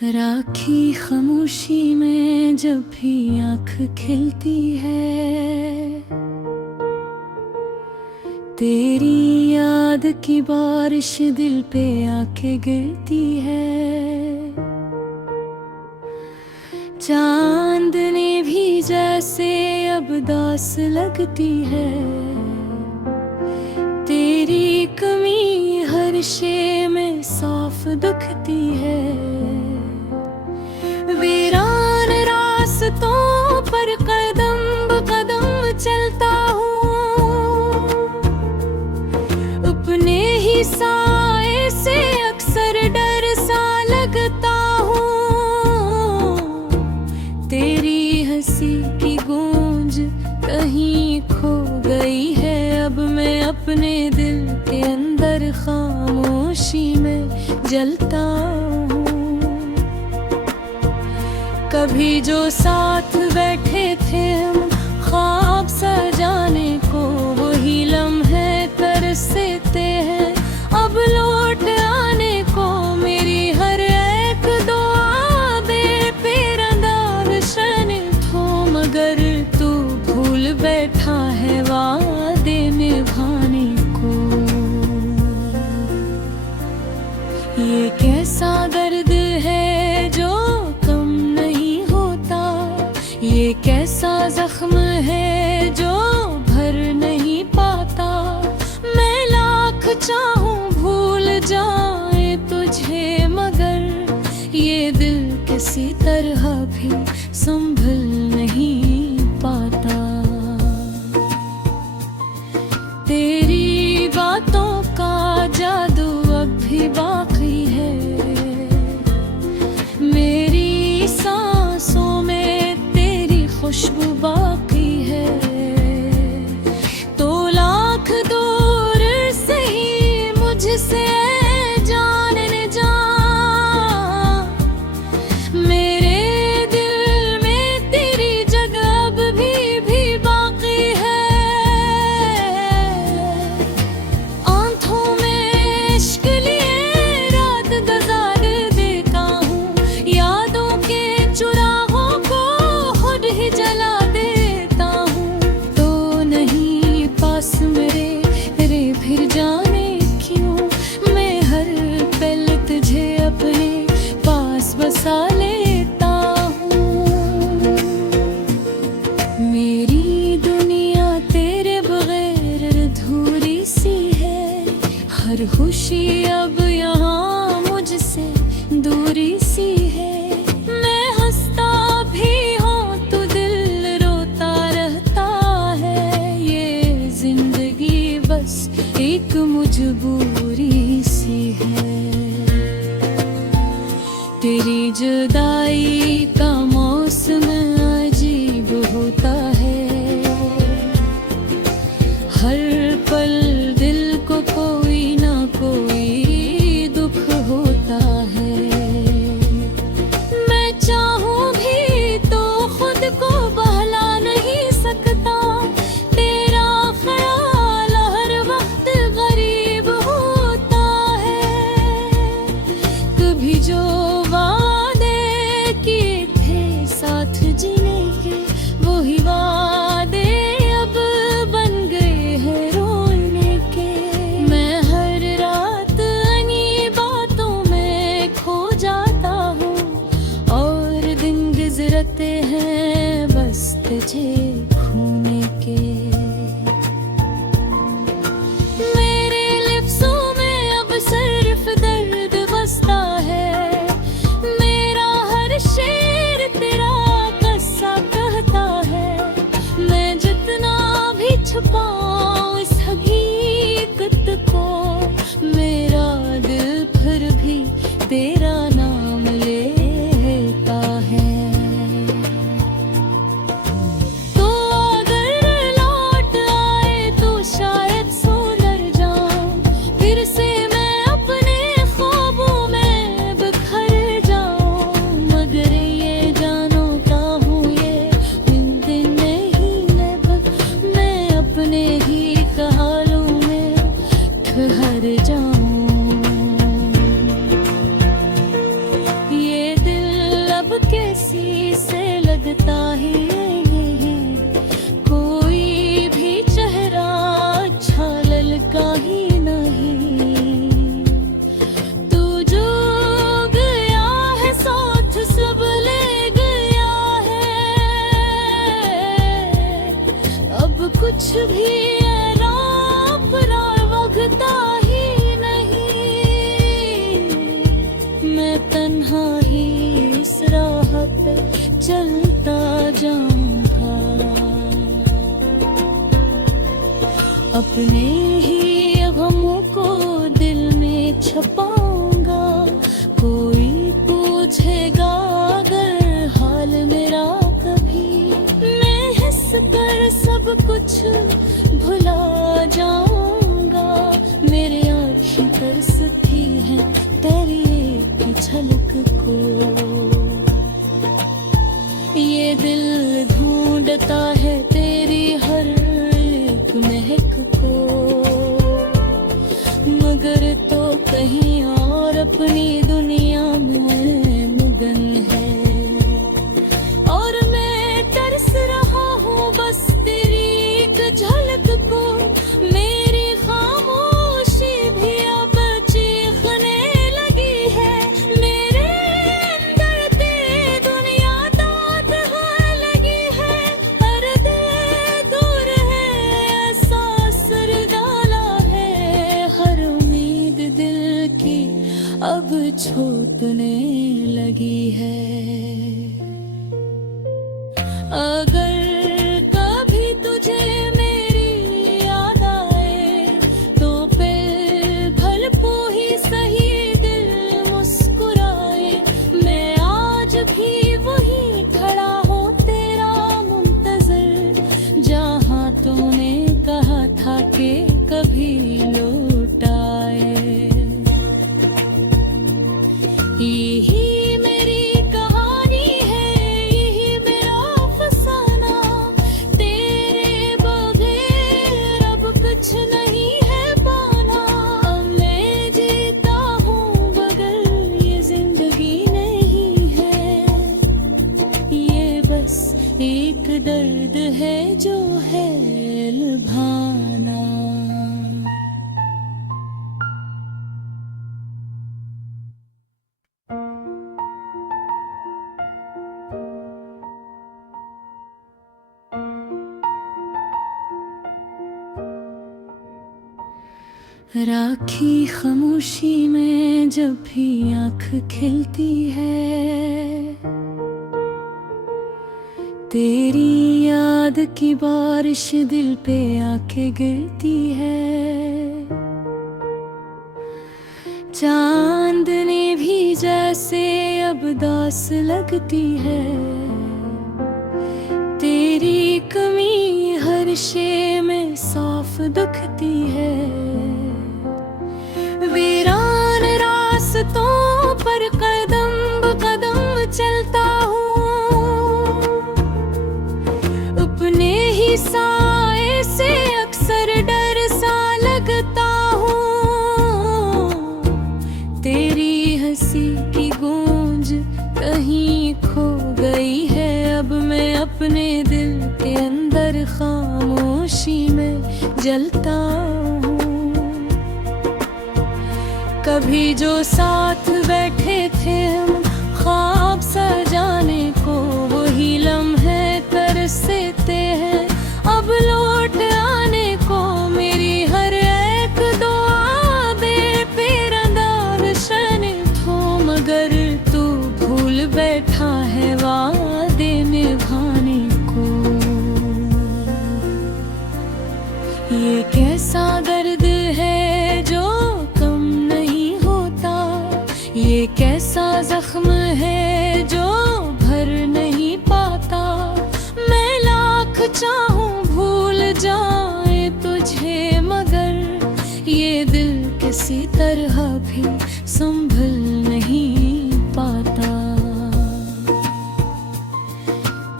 राखी खामोशी में जब भी आँख खिलती है, तेरी याद की बारिश दिल पे आके गिरती है। चांदनी भी जैसे अब दास लगती है, तेरी कमी हर शे में साफ दिखती है। वीरान रास्तों पर कदम ब कदम चलता हूँ, अपने ही साए से अक्सर डर सा लगता हूँ। तेरी हंसी की गूंज कहीं खो गई है, अब मैं अपने दिल के अंदर खामोशी में जलता हूँ। कभी जो साथ बैठे थे हम ख्वाब सजाने को, वही लम्हे तरसते हैं अब लौट आने को। मेरी हर एक दुआ बेपरदार थो, मगर तू भूल बैठा है वादे निभाने को। ये कैसा दर्द है जो कम नहीं होता, ये कैसा जख्म है जो भर नहीं पाता। मैं लाख चाहूं भूल जाए तुझे, मगर ये दिल किसी तरह भी संभल नहीं पाता। तेरी बातों का जादू अब भी बाकी है, मेरी सांसों में तेरी खुशबू बाकी है। तो लाख दूर से ही मुझसे जाने जा, मेरे दिल में तेरी जगह अब भी बाकी है। आंखों में इश्क लिए रात गुजार देता हूँ, यादों के चुराहों को खुद ही जला देता हूँ। तो नहीं पास मेरे फिर जाने क्यों, मैं हर पल तुझे अपने पास बसा लेता हूँ। मेरी दुनिया तेरे बगैर अधूरी सी है, हर खुशी अब यहाँ मुझसे दूरी सी है। मैं हंसता भी हूँ तो दिल रोता रहता है, ये जिंदगी बस एक मजबूरी सी है। तेरी जुदाई का मौसम अजीब होता है, हर पल दिल को कोई ना कोई दुख होता है। मैं चाहूं भी तो खुद को बहला नहीं सकता, तेरा ख्याल हर वक्त गरीब होता है। कभी जो वादे किए थे साथ जीने के, वही वादे अब बन गए हैं रोने के। मैं हर रात अन्य बातों में खो जाता हूँ, और दिन गुजरते हैं बस तुझे खोने के। मेरे लिप्सों में अब सिर्फ दर्द बसता है, मेरा हर शेर तेरा किस्सा कहता है। मैं जितना भी छुपाऊं इस हकीकत को, मेरा दिल फिर भी तेरा नाम लेता है। तो कुछ भी ऐराब वगता ही नहीं। मैं तन्हा ही इस राह पे चलता जाऊंगा, अपने ही गमों को दिल में छपाऊंगा। कोई पूछेगा अगर हाल मेरा कभी, मैं हंस कर सब कुछ भुला जाऊंगा। मेरे आँखें तरसती हैं तेरी एक झलक को, ये दिल ढूंढता है तेरी हर एक महक को, मगर तो कहीं और अपनी दुनिया में मगन है। और मैं तरस रहा हूँ बस तेरी एक झलक को, मेरी खामोशी भी अब चीखने लगी है। मेरे अंदर तेरी दुनिया दाद लगी है, हर दिल दूर है ऐसा असर डाला है, हर उम्मीद दिल की अब छूटने लगी है। अगर कभी तुझे मेरी याद आए तो पल पल को ही सही दिल मुस्कुराए। मैं आज भी वही खड़ा हूँ तेरा मुंतजर, जहाँ तूने कहा था कि कभी लौट आए। यही मेरी कहानी है, यही मेरा अफसाना, तेरे बगैर अब कुछ नहीं है पाना। अब मैं जीता हूँ मगर ये जिंदगी नहीं है, ये बस एक दर्द है जो है लुभाना। राखी खामोशी में जब भी आँख खिलती है, तेरी याद की बारिश दिल पे आके गिरती है। चांदनी भी जैसे अब दास लगती है, तेरी कमी हर शे में साफ दिखती है। वीरान रास्तों पर कदम ब कदम चलता हूँ, अपने ही साए से अक्सर डर सा लगता हूँ। तेरी हंसी की गूंज कहीं खो गई है, अब मैं अपने दिल के अंदर खामोशी में जलता हूँ। कभी जो साथ बैठे थे हम ख्वाब सजाने को, वही लम्हे तरसते हैं अब लौट आने को। मेरी हर एक दुआ बेपरवाह शने थो, मगर तू भूल बैठा है वादे निभाने को। ये कैसा दर्द है जो कम नहीं होता, ये कैसा जख्म है जो भर नहीं पाता। मैं लाख चाहूं भूल जाए तुझे, मगर ये दिल किसी तरह भी संभल नहीं पाता।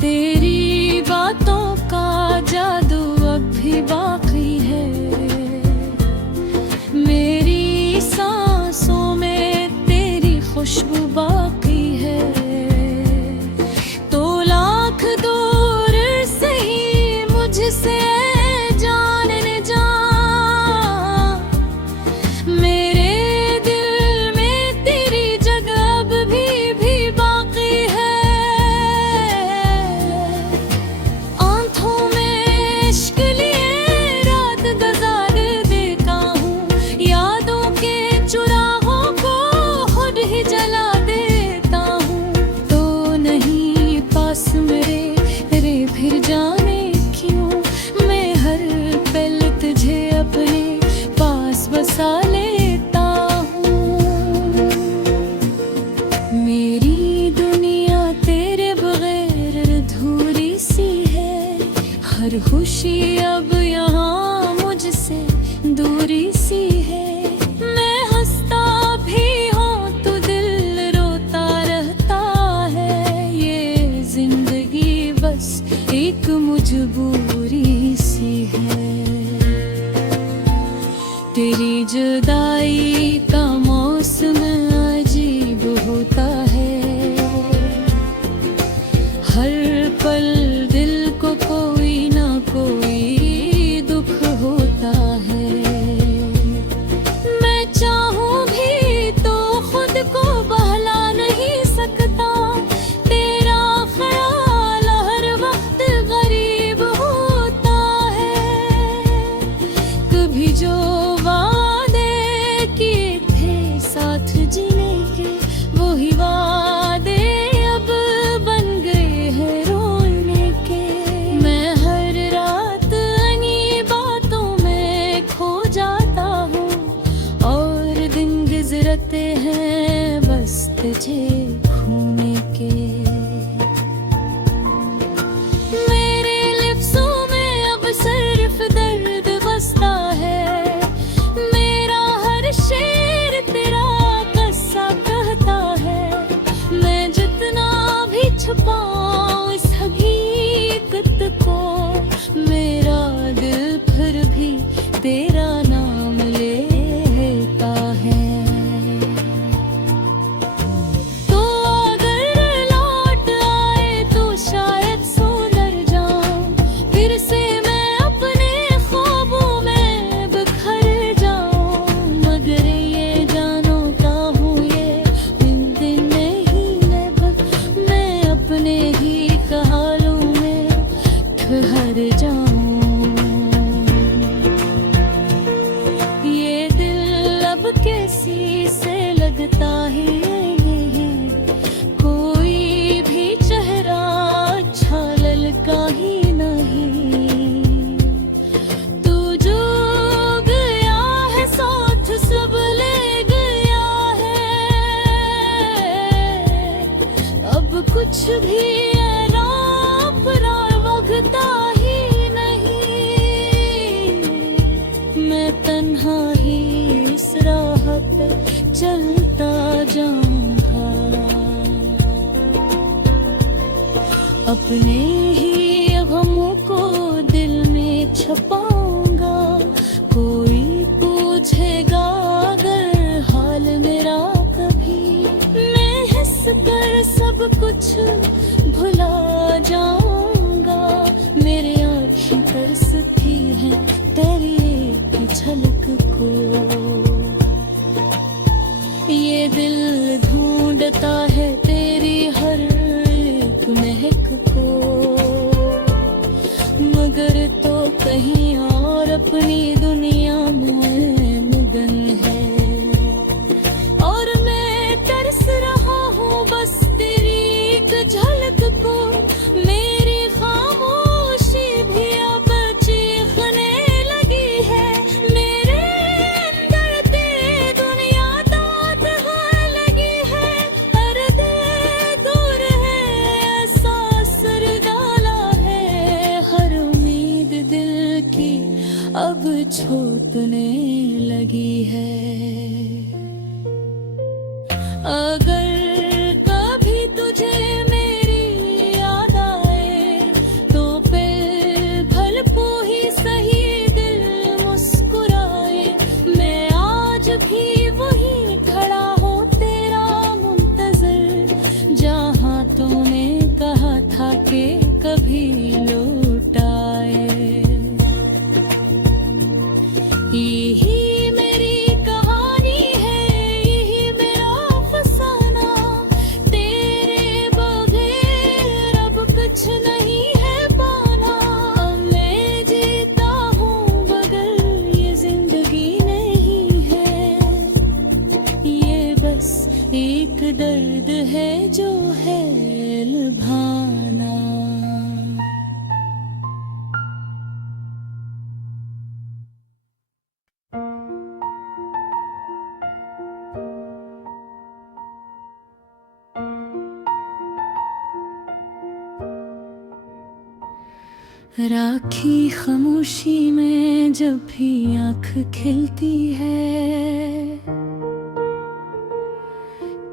तेरी बातों का जादू अब भी बाकी है, मेरी सांसों में तेरी खुशबू बाकी है। तो लाख दूर से ही हर खुशी अब यहाँ मुझसे दूरी सी है। मैं हंसता भी हूँ तो दिल रोता रहता है। ये जिंदगी बस एक मजबूरी सी है। तेरी जुदाई का मौसम अजीब होता है। हर पल दिल को कोई ना कोई दुख होता है। मैं चाहूं भी तो खुद को बहला नहीं सकता। तेरा ख्याल हर वक्त गरीब होता है। कभी जो वादे किए थे साथ जीने के, वही वादे अब बन गए हैं रोने के। मैं हर रात अन्ही बातों में खो जाता हूँ और दिन गुजरते हैं बस तुझे खोने के। मेरे लिप्सों में अब सिर्फ दर्द बसता है। मेरा हर शेर तेरा किस्सा कहता है। मैं जितना भी छुपाऊं इस हकीकत को, मेरा दिल फिर भी तेरा नाम लेता है। तो अगर लौट आए तो शायद सुधर जाऊं। फिर से मैं अपने ख्वाबों में बिखर जाऊं। मगर ये जानता हूँ ये दिन नहीं है, बस मैं अपने ही ख्यालों में ठहर जाऊं। ये दिल अब किसी से लगता ही नहीं है। कोई भी चेहरा अच्छा ललका ही नहीं। तू जो गया है साथ सब ले गया है। अब कुछ भी रापरा वगता ही नहीं। मैं तन्हा ही इस राह पे चलता जाऊंगा। अपने ही गमों को दिल में छपाऊंगा। कोई पूछेगा अगर हाल मेरा कभी, मैं हंस कर सब कुछ भुला जाऊंगा। मेरे आँखें तरसती हैं तेरी एक झलक को। ये दिल ढूंढता है तेरी हर एक महक को। मगर तो कहीं और अपनी दुनिया में मगन है। और मैं तरस रहा हूँ बस तेरी एक झलक को। मेरी खामोशी भी अब चीखने लगी है। मेरे अंदर तेरी दुनिया दाद है लगी है। पर्दे दूर है ऐसा असर डाला है। हर उम्मीद दिल की अब छूटने लगी है। अगर कभी तुझे मेरी याद आए तो पल भल को ही सही दिल मुस्कुराए। मैं आज भी वहीं खड़ा हूँ तेरा मुंतजर, जहाँ तूने कहा था कि कभी लौट आए। यही मेरी कहानी है, यही मेरा अफसाना राखी खामोशी में जब भी आँख खिलती है,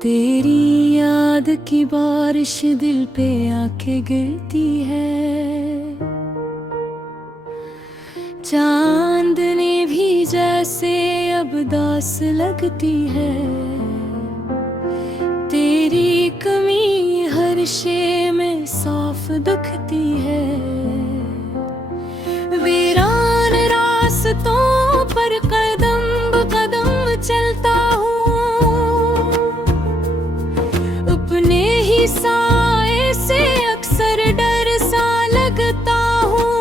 तेरी याद की बारिश दिल पे आके गिरती है। चांदनी भी जैसे अब दास लगती है, तेरी कमी हर शे में साफ दिखती है। वीरान रास्तों पर कदम ब कदम चलता हूँ, अपने ही साए से अक्सर डर सा लगता हूँ।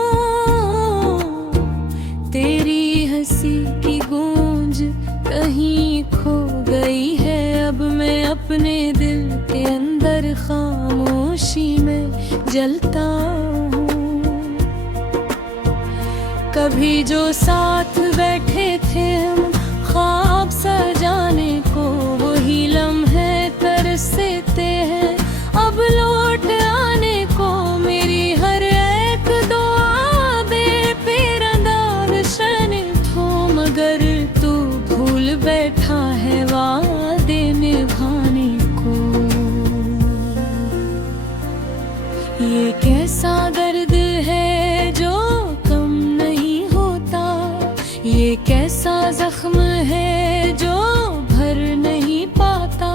तेरी हंसी की गूंज कहीं खो गई है, अब मैं अपने दिल के अंदर खामोशी में जलता हूँ। कभी जो साथ बैठे थे हम ख्वाब सजाने को, वही लम्हे तरसते हैं अब लौट आने को। मेरी हर एक दुआ बेपरवाह शन थो, मगर तू भूल बैठा है वादे निभाने को। ये कैसा दर्द है जो कम नहीं होता, ये कैसा जख्म है जो भर नहीं पाता।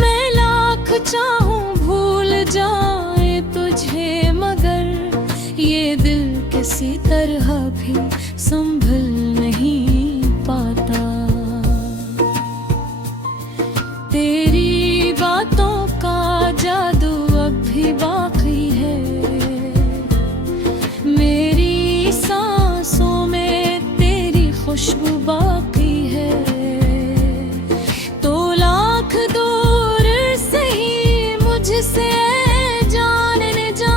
मैं लाख चाहूं भूल जाए तुझे, मगर ये दिल किसी तरह भी संभल नहीं पाता। तेरी बातों का जादू अब भी बाकी है, मेरी सांसों में तेरी खुशबू बाकी है। तो लाख दूर से ही मुझसे जान न जा,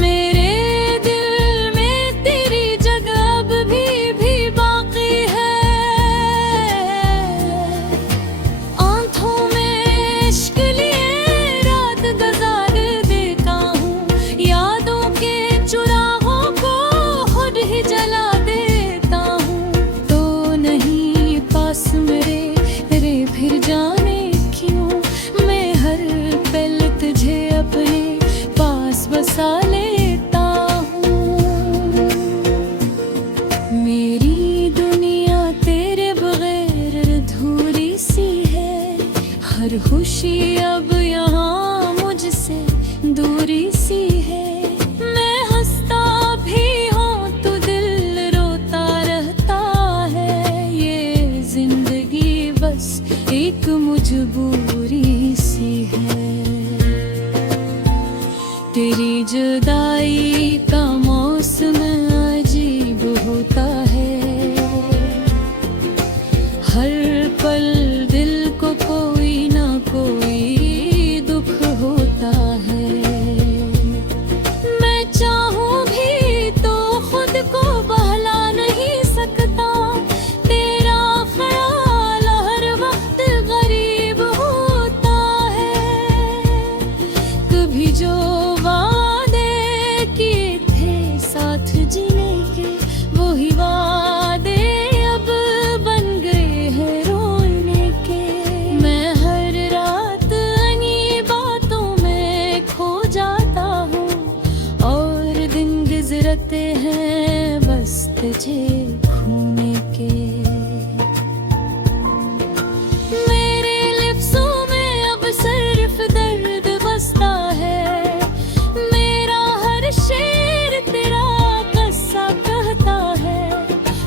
मेरे दिल में तेरी जगह अब भी बाकी है। आंखों में इश्क लिए रात गुजार देता हूँ, यादों के चुराहों को खुद ही जला देता हूँ। तो नहीं पास मेरे फिर जाने क्यों, मैं हर पल तुझे अपने पास बसा लेता हूँ। मेरी दुनिया तेरे बगैर अधूरी सी है, हर खुशी अब यहाँ मुझसे दूरी सी है। मैं हंसता भी हूँ तो दिल रोता रहता है, ये जिंदगी बस एक मजबूरी सी है। तेरी जुदाई का मौसम अजीब होता है, हर पल दिल को कोई ना कोई दुख होता है। मैं चाहूं भी तो खुद को बहला नहीं सकता, तेरा ख्याल हर वक्त गरीब होता है। कभी जो वादे किए थे साथ जीने के, वही वादे अब बन गए हैं रोने के। मैं हर रात इन्हीं बातों में खो जाता हूँ, और दिन गुजरते हैं बस तुझे खोने के। मेरे लिप्सों में अब सिर्फ दर्द बसता है, मेरा हर शेर तेरा कस्सा कहता है।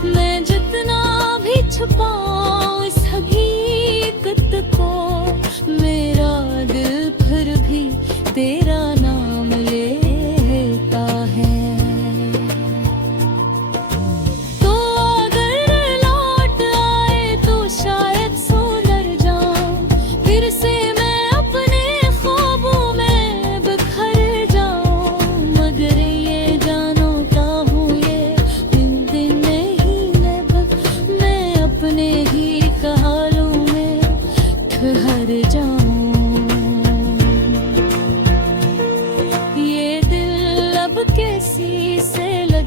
मैं जितना भी छुपाऊं इस हकीकत को, मेरा दिल फिर भी तेरा नाम लेता है। तो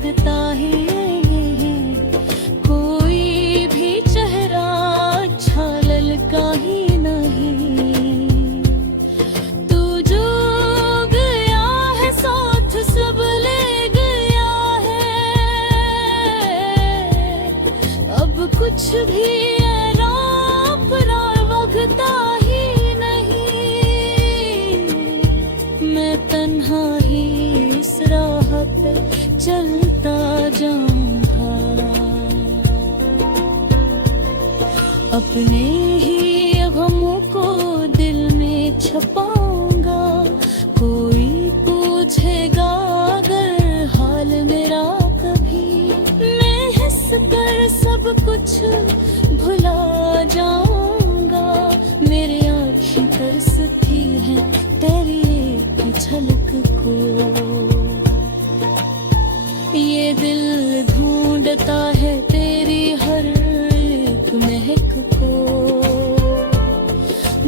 दिखता ही नहीं, कोई भी चेहरा अच्छा ललका ही नहीं। तू जो गया है साथ सब ले गया है, अब कुछ भी वगता ही नहीं। मैं तन्हा ही इस राह पे चलता जाऊंगा, अपने ही गमों को दिल में छुपाऊंगा। कोई पूछेगा अगर हाल मेरा कभी, मैं हंस कर सब कुछ भुला जाऊंगा। मेरी आँखें तरसती हैं तेरी एक झलक को, ये दिल ढूंढता है तेरी हर एक महक को,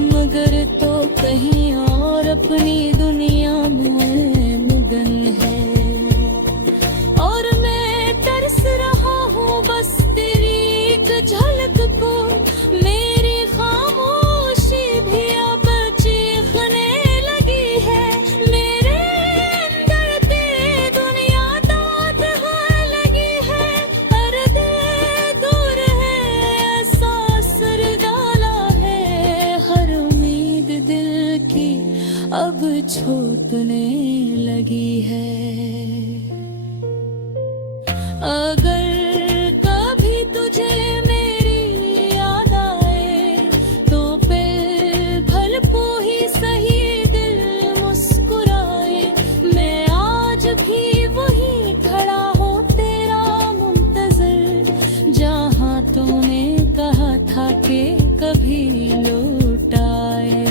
मगर तो कहीं और अपनी दुनिया में मगन है। और मैं तरस रहा हूँ बस तेरी एक झलक को, मेरी खामोशी भी अब चीखने लगी है। मेरे अंदर तेरी दुनिया दाद है लगी है, हर दिल दूर है ऐसा असर डाला है, हर उम्मीद दिल की अब छूटने लगी है। अगर कभी तुझे मेरी याद आए तो फिर भल को ही सही दिल मुस्कुराए। मैं आज भी वही खड़ा हूँ तेरा मुंतजर, जहाँ तूने कहा था कि कभी लौट आए।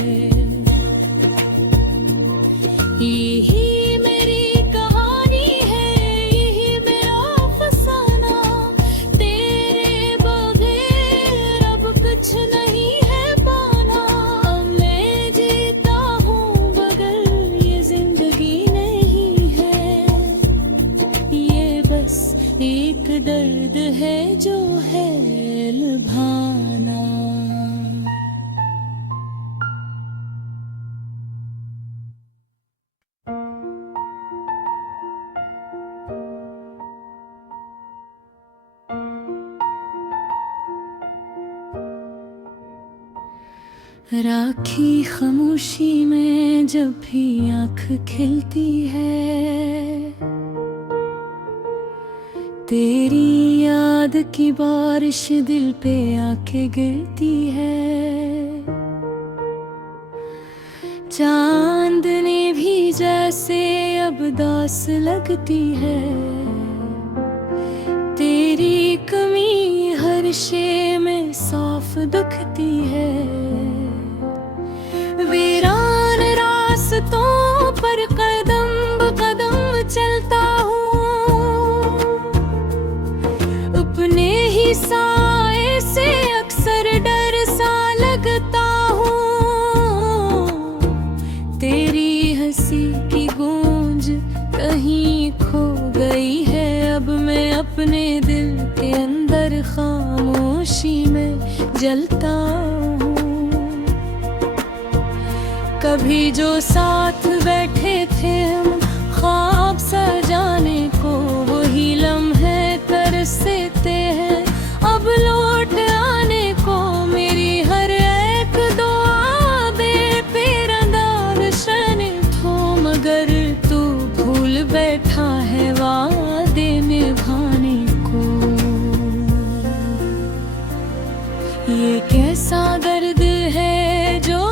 यही मेरी कहानी है, यही मेरा फसाना, तेरे बगैर अब कुछ नहीं है पाना। मैं जीता हूँ मगर ये जिंदगी नहीं है, ये बस एक दर्द है जो है लुभाना। राखी खामोशी में जब भी आँख खिलती है, तेरी याद की बारिश दिल पे आके गिरती है। चांदनी भी जैसे अब दास लगती है, तेरी कमी हर शे में साफ दिखती है। वीरान रास्तों पर कदम कदम चलता हूँ, अपने ही साए से अक्सर डर सा लगता हूँ। तेरी हंसी की गूंज कहीं खो गई है, अब मैं अपने दिल के अंदर खामोशी में जलता हूँ। कभी जो साथ बैठे थे हम ख्वाब सजाने को, वही लम्हे तरसते हैं अब लौट आने को। मेरी हर एक दुआ बेपरदार शन हो, मगर तू भूल बैठा है वादे निभाने को। ये कैसा दर्द है जो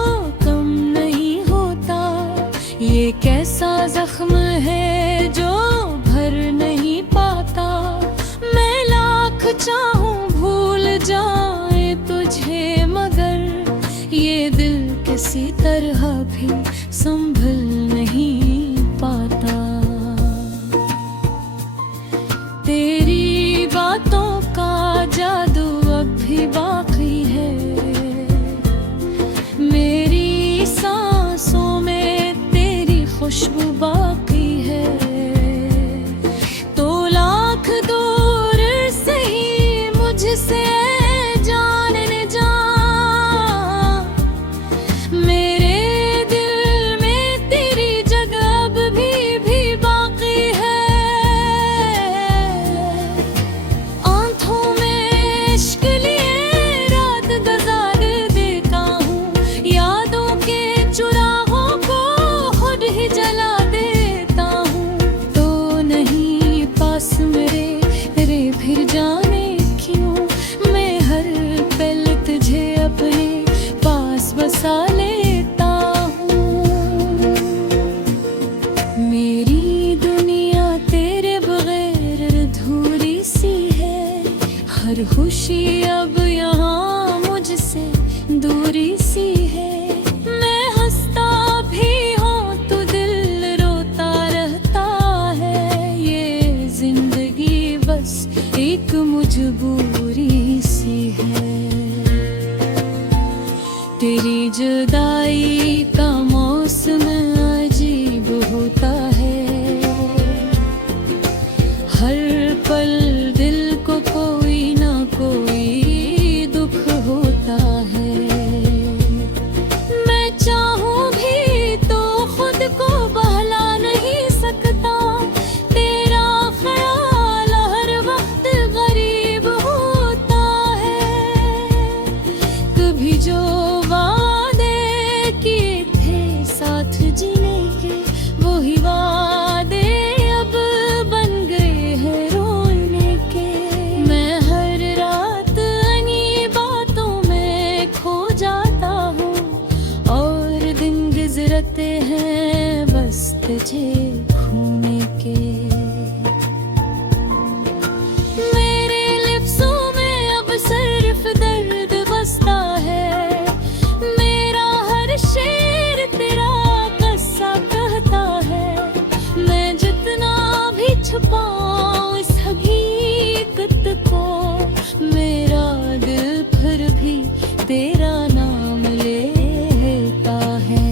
कम नहीं होता, ये कैसा जख्म है जो भर नहीं पाता। मैं लाख चाहूं भूल जाए तुझे, मगर ये दिल किसी तरह भी संभल नहीं पाता। तेरी बातों का जादू अब भी बाकी है, मेरी सांसों में तेरी खुशबू बाकी है। तोला खुशी अब यहाँ मुझसे दूरी सी है। मैं हंसता भी हूँ तो दिल रोता रहता है। ये जिंदगी बस एक मजबूरी सी है। तेरी जुदाई का मौसम अजीब होता है। हर पल दिल को कोई ना कोई दुख होता है। मैं चाहूं भी तो खुद को बहला नहीं सकता। तेरा ख्याल हर वक्त गरीब होता है। कभी जो वादे किए थे साथ जीने के, वही वादे अब बन गए हैं रोने के। मैं हर रात अन्ही बातों में खो जाता हूँ और दिन गुजरते हैं बस तुझे खोने के। मेरे लिप्सों में अब सिर्फ दर्द बसता है। मेरा हर शेर तेरा कस्सा कहता है। मैं जितना भी छुपाऊं इस हकीकत को, मेरा दिल फिर भी तेरा नाम लेता है।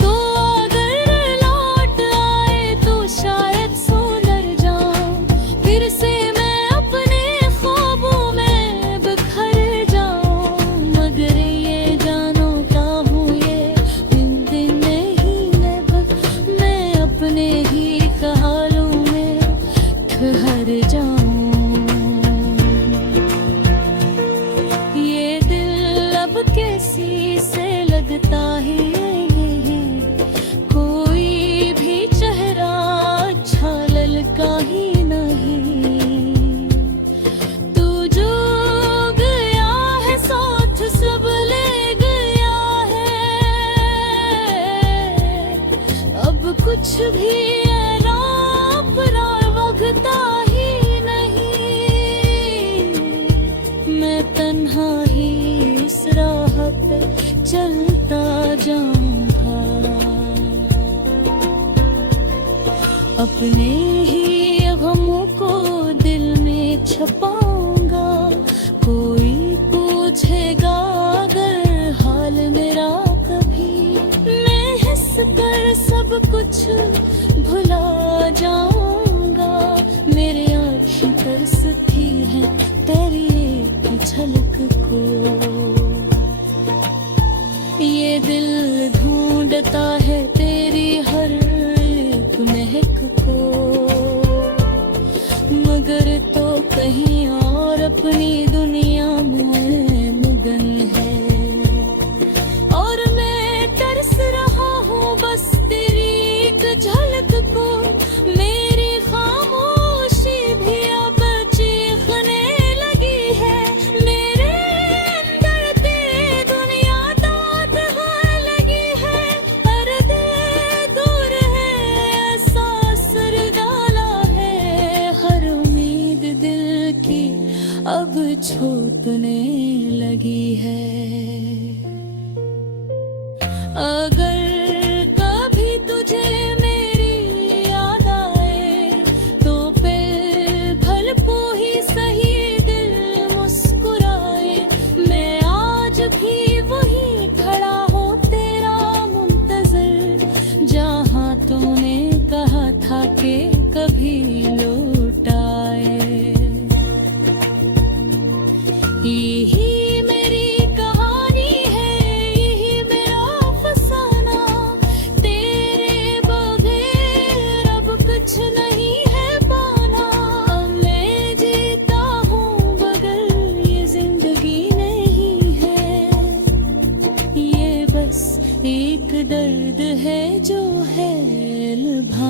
तो अगर लौट आए तो शायद सुधर जाऊं। फिर से मैं अपने ख्वाबों में बिखर जाऊं। मगर ये जानो क्या हूँ ये दिन नहीं है। बस मैं अपने ही ख्यालों में ठहर जाऊं। ये दिल अब कैसी से लगता ही नहीं। कोई भी चेहरा अच्छा ललका ही नहीं। तू जो गया है साथ सब ले गया है। अब कुछ भी अपना वगता ही नहीं। मैं तन्हा ही इस राह पे चलता जाऊंगा। अपने ही गमों को दिल में छपाऊंगा। कोई पूछेगा अगर हाल मेरा कभी, मैं हंस कर सब कुछ भुला जाऊंगा। मेरे आँखें तरसती हैं तेरी एक झलक को। ये दिल ढूंढता है तेरी हर एक महक को। मगर तो कहीं और अपनी दुनिया में मगन है। और मैं तरस रहा हूँ बस तेरी एक झलक को। मेरी खामोशी भी अब चीखने लगी है। मेरे अंदर तेरी दुनिया दाद होने लगी है। हर दिल दूर है ऐसा असर डाला है। हर उम्मीद दिल की अब छूटने लगी है। अगर कभी तुझे मेरी याद आए तो फिर भल को ही सही दिल मुस्कुराए। मैं आज भी वहीं खड़ा हूँ तेरा मुंतजर, जहाँ तूने कहा था कि कभी लौट आए। यही मेरी कहानी है, यही मेरा अफसाना। तेरे बगैर अब कुछ नहीं है पाना। मैं जीता हूँ मगर ये जिंदगी नहीं है। ये बस एक दर्द है जो है लुभाना।